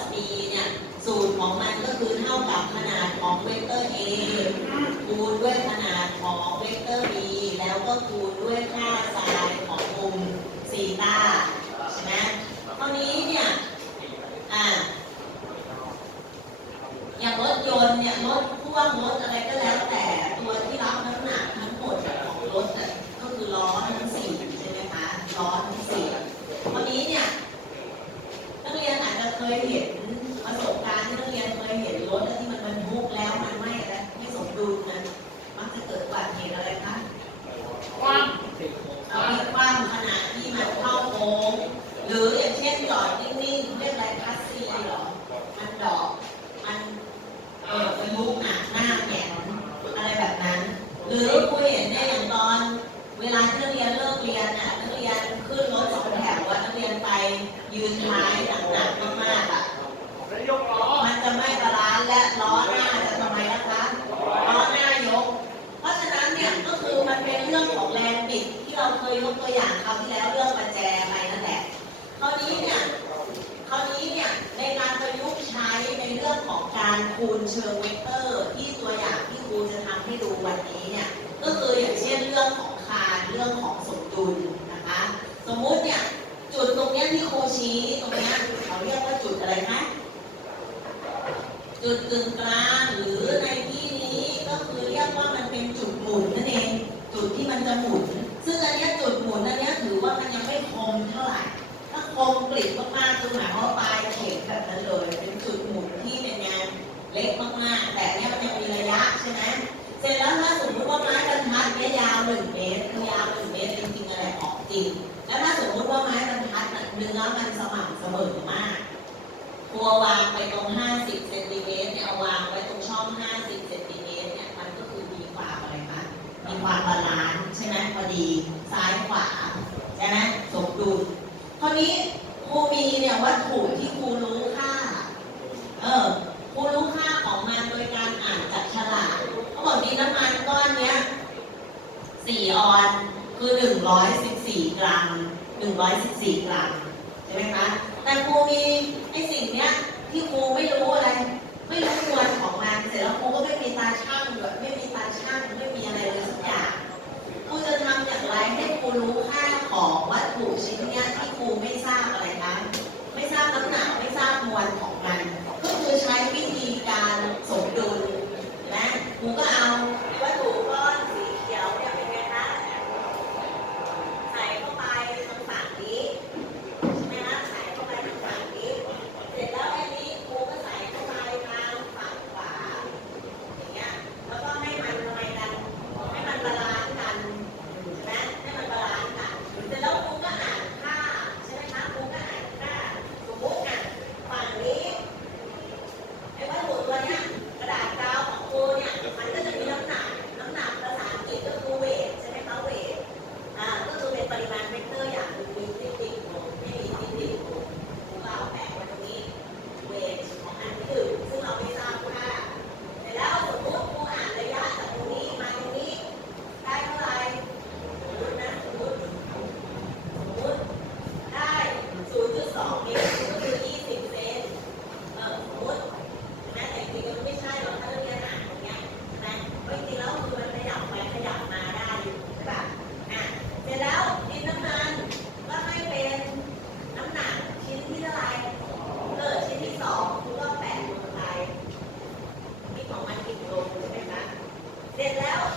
s b เนี่ยสูตรของมันก็คือเท่ากับขนาดของเวกเตอร์ a คูณด้วยขนาดของเวกเตอร์ b แล้วก็คูณด้วยค่าไซน์ของมุมซีตาใช่ไหมเท่านี้เนี่ยอ่าอย่างรถยนต์เนี่ยรถพ่วงรถอะไรก็แล้วแต่ตัวที่รับน้ำหนักทั้งหมดของรถอะก็คือล้อทั้งสี่ใช่ไหมคะล้อทั้งสี่วันนี้เนี่ยนักเรียนอาจจะเค ยเห็นประสบการณ์ที่นักเรียนเคยเห็นรถที่มันบรรทุกแล้วมันไม่อะไรไม่สมดุลนะมักจะเกิดอุบัติเหตุอะไรคะความเอามีความขนาดที่มันเข้าโค้งหรืออย่างเช่นจอดนิ่งๆเรียกอะไรคัสซีหรอมันดอกมันเออเป็นลูกหนักหน้าแข็งอะไรแบบนั้น หรือครูเห็นเนี่ยอย่างตอนเวลาที่นักเรียนเลิกเรียนน่ะนักเรียนขึ้นรถสองแถวว่านักเรียนไป ยืนท้ายหนักมากๆอะและยกล้อมันจะไม่บาลานซ์และล้อหน้าจะทำไมนะคะล้อหน้ายก เพราะฉะนั้นเนี่ยก็คือมันเป็นเรื่องของแรงบิดที่เราเคยยกตัวอย่างคราวที่แล้วเรื่องประแจไปนั่นแหละคราวนี้เนี่ยคราวนี้เนี่ยในการประยุกต์ใช้ในเรื่องของการคูณเชิงเวกเตอร์ที่ตัวอย่างที่ครูจะทำให้ดูวันนี้เนี่ยก็คืออย่างเช่นเรื่องของคานเรื่องของสมดุลนะคะ สมมุติเนี่ยจุ ดตรงเนี้ยที่โคชี้ตรงเนี้ยเขาเรียกว่าจุดอะไรคะจุดกึ่งกลางหรือในที่นี้ก็คือเรียกว่ามันเป็นจุดหมุนนั่นเองจุดที่มันจะหมุน ซึ่งอันเนี้ยจุดหมุนอันเนี้ยถือว่ามันยังไม่คมเท่าไหร่ถ้าคมกริบมากๆคือหมายความว่าปลายเข็มแบบนั้นเลย เป็นจุดหมุนที่เป็นงานเล็กมากๆ แต่อันเนี้ยมันยังมีระยะใช่ไหมเสร็จแล้วถ้าสมมติว่าไม้บรรทัดเนี้ยยาวหนึ่งเมตรคือยาวหนึ่งเมตรจริงๆอะไรออกจริงแล้วถ้าสมมติ ม่ำเสมอมาก ตัววางไปตรง 50 เซนติเมตรเนี่ยเอาวางไว้ตรงช่อง 50 เซนติเมตรเนี่ยมันก็คือมีความอะไรคะมีความบาลานซ์ใช่ไหมพอดีซ้ายขวาใช่ไหมสมดุลคราวนี้ครูมีเนี่ยวัตถุที่ครูรู้ค่า เออครูรู้ค่าของมันโดยการอ่านจากฉลากเขาบอกดินน้ำมันก้อนเนี้ยสี่ออนคือหนึ่งร้อยสิบสี่กรัมหนึ่งร้อยสิบสี่กรัม ใช่ไหมคะ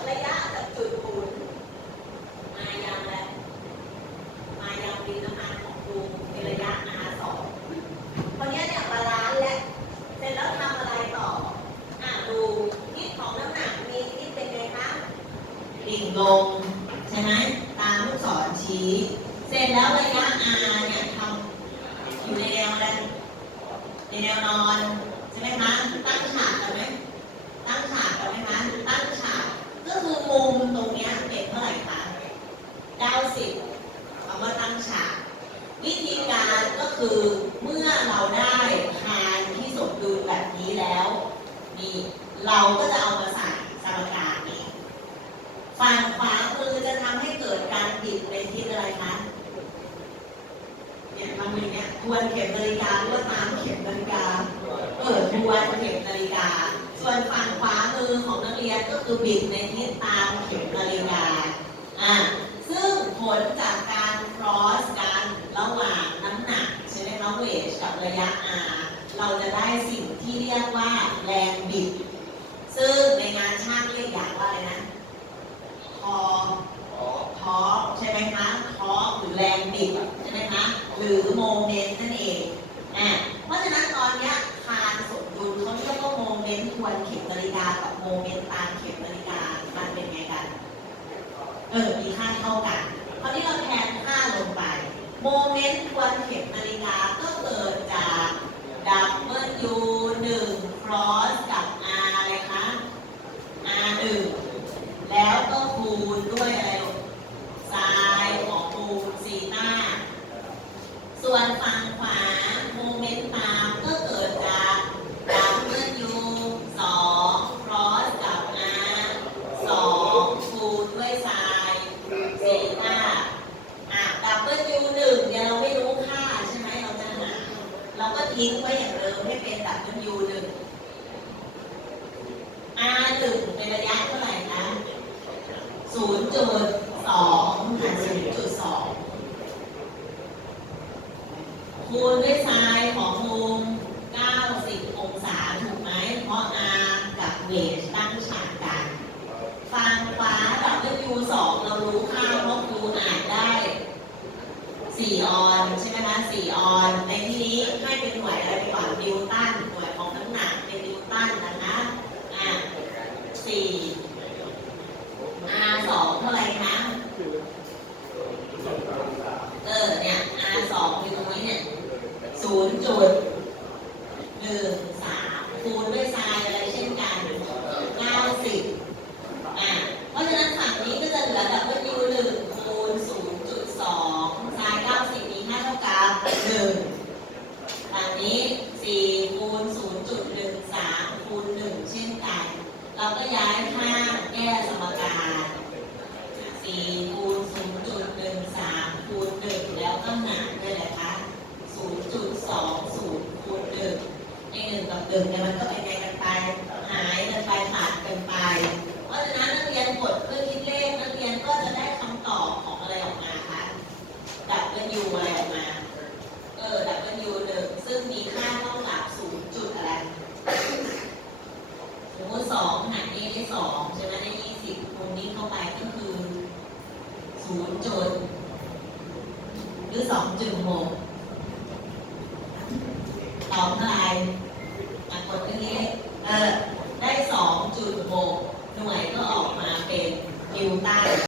ระยะจากจุดหมุนมายังแล้วมายังดินน้ำมันของครูในระยะ R สองพอเนี้เนี่ยบาลานซ์แล้วเสร็จแล้วทำอะไรต่ออะดูทิศของน้ำหนักมีทิศเป็นไงคะดิ่งลงใช่ไหมตามลูกศรชี้ เสร็จแล้วระยะ R เนี่ยทำอยู่ในแนวอะไรในแนวนอนใช่ไหมคะตั้งฉากกันไหมตั้งฉากกันไหมคะตั้งฉ คือมุมตรงนี้เป็นเท่าไหร่คะ90คำว่าตั้งฉากวิธีการก็คือเมื่อเราได้คานที่สมดุลแบบนี้แล้วนี่เราก็จะเอามาใส่สมการนี้ฝั่งขวามือจะทำให้เกิดการบิดในทิศอะไรคะเนี่ยทำอย่างเงี้ยทวนเข็มนาฬิกาหรือว่าตามเข็มนาฬิกาวนเข็มนาฬิกา ส่วนฝั่งขวามือของนักเรียนก็คือบิดในทิศตามเข็มนาฬิกาอะซึ่งผลจากการ cross กันระหว่างน้ำหนักใช่ไหมคะเวทกับระยะ r เราจะได้สิ่งที่เรียกว่าแรงบิด ซึ่งในงานช่างเรียกอย่างว่าอะไรนะคอขอทอใช่ไหมคะทอหรือแรงบิดใช่ไหมคะหรือโมเมนต์นั่นเองอะเพราะฉะนั้นตอนเนี้ย วนเข็มนาฬิกากับโมเมนต์ตามเข็มนาฬิกามันเป็นไงกัน เออ มีค่าเท่ากัน คราวนี้เราแทนค่าลงไป โมเมนต์ทวนเข็ม อย่างเดิมให้เป็นดับเบิลยูหนึ่ง R หนึ่งเป็นระยะเท่าไหร่คะศูนย์จุดสองหารศูนย์จุดสองคูณด้วยไซน์ของมุม90 องศาถูกไหม เพราะ r กับเวทตั้งฉากกันฝั่งขวาดับเบิลยูสองเรารู้ค่าเพราะครูอ่านได้ 4 ออน ใช่ไหมคะ 4 ออนในที่นี้ให้เป็นหน่วยอะไรไปก่อนนิวตัน หน่วยของน้ำหนักเป็นนิวตันนะคะ อะ 4 R สองเท่าไหร่คะ เออ เนี่ย R สองอยู่ตรงนี้เนี่ยศูนย์จุดหนึ่งสามคูณด้วยไซน์อะไรเช่นกันเก้าสิบอะ เพราะฉะนั้นฝั่งนี้ก็จะเหลือ W หนึ่งคูณศูนย์จุดสองไซน์เก้าสิบมีค่าเท่ากับหนึ่งฝั่งนี้สี่คูณศูนย์จุดหนึ่งสามคูณหนึ่งเช่นกัน เราก็ ย้ายค่าแก้สมการ4คูณ0.13คูณ1แล้วก็หารด้วยอะไรคะศูนย์จุดสองศูนย์คูณหนึ่งไอ้หนึ่งกับ1เนี่ยมันก็เป็นไงกันไป หายกันไปขาดกันไป เพราะฉะนั้นนักเรียนกดเครื่องคิดเลขนักเรียนก็จะได้คำตอบของอะไรออกมาคะดับเบิลยูอะไรออกมา เออดับเบิลยูหนึ่งซึ่งมีค่าเท่ากับศูนย์จุดอะไร สมมติสองหารนี้ได้สองใช่ไหมได้ยี่สิบคูณนี้เข้าไปก็คือศูนย์ จุด หรือสองจุดหก